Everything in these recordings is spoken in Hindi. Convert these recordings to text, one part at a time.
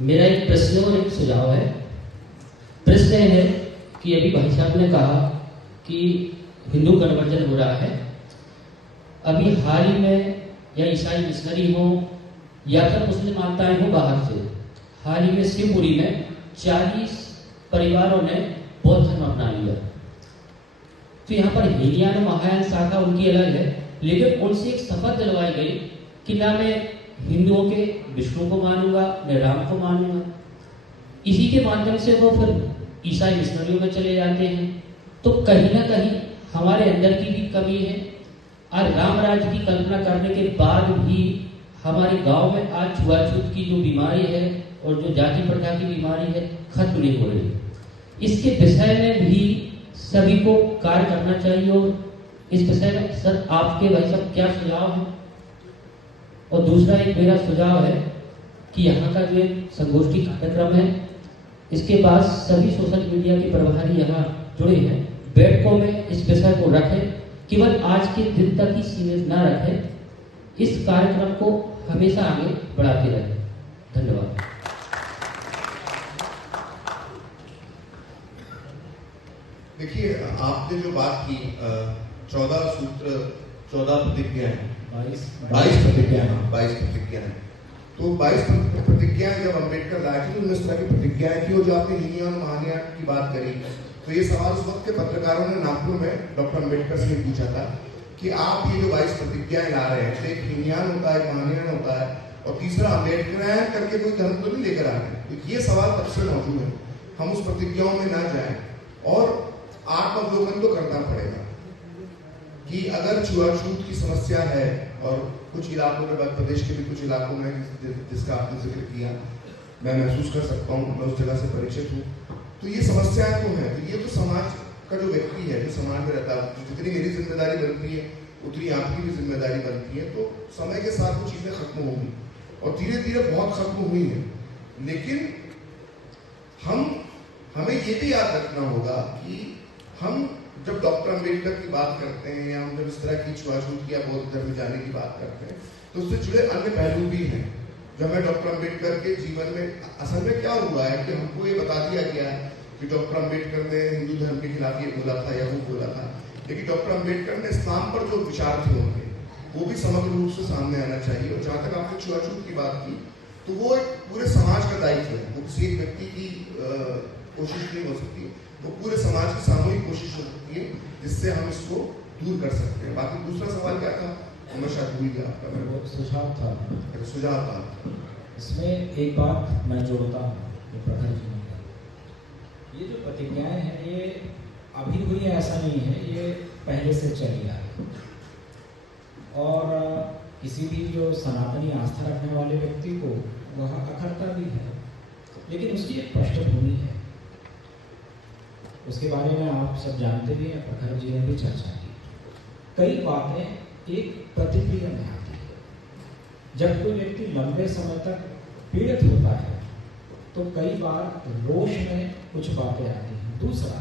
मेरा एक प्रश्न और एक सुझाव है। प्रश्न है कि अभी भाई साहब ने कहा कि हिंदू कन्वर्जन हो रहा है। अभी हाल ही में या ईसाई मिशनरी हो या फिर मुस्लिम माताएं हो बाहर से, हाल ही में शिवपुरी में 40 परिवारों ने बौद्ध धर्म अपना लिया। तो यहाँ पर हीनयान महायान शाखा उनकी अलग है, लेकिन उनसे एक शपथ दिलवाई गई कि ना मैं हिंदुओं के विष्णु को मानूंगा, मैं राम को मानूंगा। इसी के माध्यम से वो फिर ईसाई मिशनरियों में चले जाते हैं। तो कहीं ना कहीं हमारे अंदर की भी कमी है। आज राम राज्य की कल्पना करने के बाद भी हमारे गांव में आज छुआछूत की जो बीमारी है और जो जाति प्रथा की बीमारी है खत्म नहीं हो रही। इसके विषय में भी सभी को कार्य करना चाहिए। और इस विषय में सर आपके भाई साहब क्या सुझाव है? और दूसरा एक मेरा सुझाव है कि यहाँ का जो एक संगोष्ठी कार्यक्रम है, इसके बाद सभी सोशल मीडिया के प्रभारी यहाँ जुड़े हैं, बैठकों में इस विषय को रखें, केवल आज के दिन तक ही सीमित न रखें। इस कार्यक्रम को हमेशा आगे बढ़ाते रहें। धन्यवाद। देखिए, आपने जो बात की 14 सूत्र, 14 प्रतिज्ञाएं, 22 प्रतिज्ञाएं, तो 22 प्रतिज्ञाएं जब अम्बेडकर लाए थे तो उन्होंने इस तरह की प्रतिज्ञाएं थी। और जो आपने हीनयान महायान की बात करी, तो ये सवाल उस वक्त के पत्रकारों ने नागपुर में डॉक्टर अम्बेडकर से पूछा था कि आप ये जो 22 प्रतिज्ञाएं ला रहे हैं, तो एक हीनयान होता है, एक महायान होता है, और तीसरा अम्बेडकरायन करके कोई धर्म तो नहीं लेकर आ रहे। तो ये सवाल तब से मौजूद है। हम उस प्रतिज्ञाओं में ना जाएं और आत्मावलोकन तो करना पड़ेगा कि अगर छुआछूत की समस्या है, और कुछ इलाकों में, प्रदेश के भी कुछ इलाकों में जिसका आपने जिक्र किया, मैं महसूस कर सकता हूँ, मैं उस जगह से परिचित हूँ, तो ये समस्याएं तो हैं। तो ये तो समाज का जो व्यक्ति है, जो समाज में रहता है, जितनी मेरी जिम्मेदारी बनती है उतनी आपकी भी जिम्मेदारी बनती है। तो समय के साथ वो चीजें खत्म होंगी और धीरे धीरे बहुत खत्म हुई है। लेकिन हमें ये भी याद रखना होगा कि हम जब डॉक्टर अम्बेडकर की बात करते हैं या हम जब इस तरह की छुआछूत या बौद्ध धर्म में जाने की बात करते हैं, तो उससे जुड़े अन्य पहलू भी हैं। जो हमें डॉक्टर अम्बेडकर के जीवन में असल में क्या हुआ है कि हमको ये बता दिया गया है कि डॉक्टर अम्बेडकर ने हिंदू धर्म के खिलाफ ये बोला था या वो बोला था, लेकिन डॉक्टर अम्बेडकर ने इस्लाम पर जो विचार थे उनके, वो भी समग्र रूप से सामने आना चाहिए। और जहाँ तक आपने छुआछूत की बात की, तो वो एक पूरे समाज का दायित्व है, वो किसी एक व्यक्ति की कोशिश नहीं हो सकती, वो पूरे समाज की सामूहिक कोशिश हो सकती है जिससे हम इसको दूर कर सकते हैं। बाकी दूसरा सवाल क्या था, मैं शायद भूल गया आपका। सुझाव था। सुझाव था। इसमें एक बात मैं जोड़ता हूँ, प्रखर जी ने, ये जो प्रतिज्ञाएं हैं ये अभी हुई है ऐसा नहीं है, ये पहले से चली आ रही। और किसी भी जो सनातनी आस्था रखने वाले व्यक्ति को वह अखरता भी है, लेकिन उसकी एक पृष्ठभूमि है, उसके बारे में आप सब जानते भी हैं, प्रखर जी ने भी चर्चा की। कई बातें एक प्रतिक्रिया में आती है। जब कोई व्यक्ति लंबे समय तक पीड़ित होता है तो कई बार रोष में कुछ बातें आती हैं। दूसरा,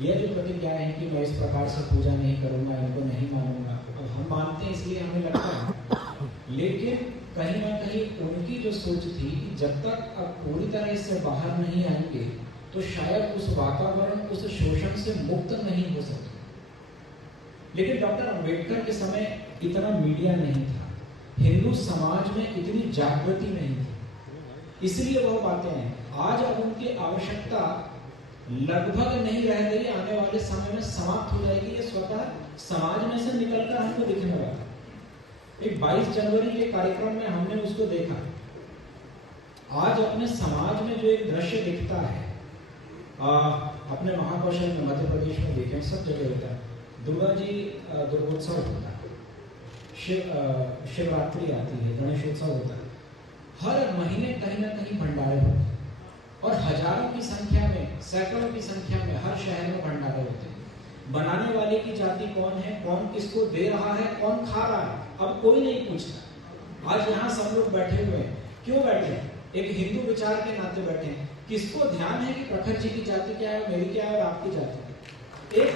यह जो प्रतिज्ञा है कि मैं इस प्रकार से पूजा नहीं करूंगा, इनको नहीं मानूंगा, अब हम मानते हैं इसलिए हमें लगता है, लेकिन कहीं ना कहीं उनकी जो सोच थी कि जब तक अब पूरी तरह इससे बाहर नहीं आएंगे तो शायद उस वातावरण, उस शोषण से मुक्त नहीं हो सकते। लेकिन डॉक्टर अम्बेडकर के समय इतना मीडिया नहीं था, हिंदू समाज में इतनी जागृति नहीं थी, इसलिए वह बातें हैं। आज अब उनकी आवश्यकता लगभग नहीं रह गई, आने वाले समय में समाप्त हो जाएगी। ये स्वतः समाज में से निकलकर हमको दिखने वाला। एक 22 जनवरी के कार्यक्रम में हमने उसको देखा। आज अपने समाज में जो एक दृश्य दिखता है, अपने महाकौशल में मध्य प्रदेश में देखें, सब जगह होता है। दुर्गा जी दुर्गोत्सव होता है, शिवरात्रि आती है, गणेशोत्सव होता है, हर महीने कहीं ना कहीं भंडारे होते हैं और हजारों की संख्या में, सैकड़ों की संख्या में हर शहर में भंडारे होते हैं। बनाने वाले की जाति कौन है, कौन किसको दे रहा है, कौन खा रहा है, अब कोई नहीं पूछता। आज यहाँ सब लोग बैठे हुए हैं, क्यों बैठे हैं? एक हिंदू विचार के नाते बैठे हैं। किसको ध्यान है कि प्रखर जी की जाति क्या है, मेरी क्या है और आपकी जाति क्या है?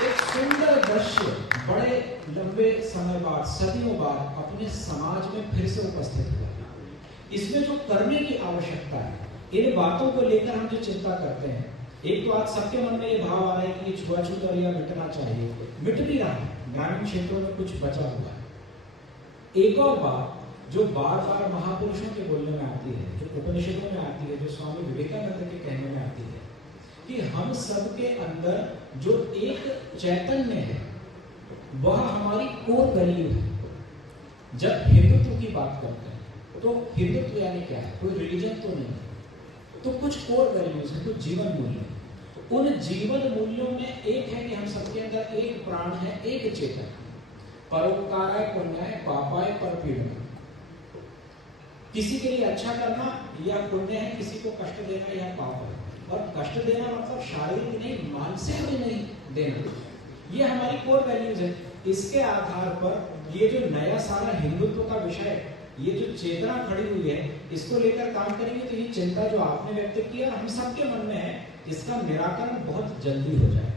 एक सुंदर दृश्य बड़े लंबे समय बाद, सदियों बाद अपने समाज में फिर से उपस्थित हुआ। इसमें जो करने की आवश्यकता है, इन बातों को लेकर हम जो चिंता करते हैं, एक तो आज सबके मन में ये भाव आ रहा है कि ये छुआछूत और यह मिटना चाहिए, मिट भी रहा है, ग्रामीण क्षेत्रों में कुछ बचा हुआ है। एक और बात जो बार बार महापुरुषों के बोलने में आती है, जो उपनिषदों में आती है, जो स्वामी विवेकानंद के कहने में आती है, कि हम सबके अंदर जो एक चैतन्य है वह हमारी कोर वैल्यू है। जब हिंदुत्व की बात करते हैं तो हिंदुत्व यानी क्या है? कोई रिलीजन तो नहीं है, तो कुछ कोर वैल्यूज है, कुछ जीवन मूल्य। उन जीवन मूल्यों में एक है कि हम सबके अंदर एक प्राण है, एक चेतन, परोपकाराय पुण्याय पापाय परपीड़न। किसी के लिए अच्छा करना या पुण्य है, किसी को कष्ट देना या पाप है। और कष्ट देना मतलब शारीरिक नहीं, मानसिक भी नहीं देना। ये हमारी कोर वैल्यूज है। इसके आधार पर ये जो नया सारा हिंदुत्व का विषय, ये जो चेतना खड़ी हुई है, इसको लेकर काम करेंगे तो ये चिंता जो आपने व्यक्त किया हम सबके मन में है, इसका निराकरण बहुत जल्दी हो जाए।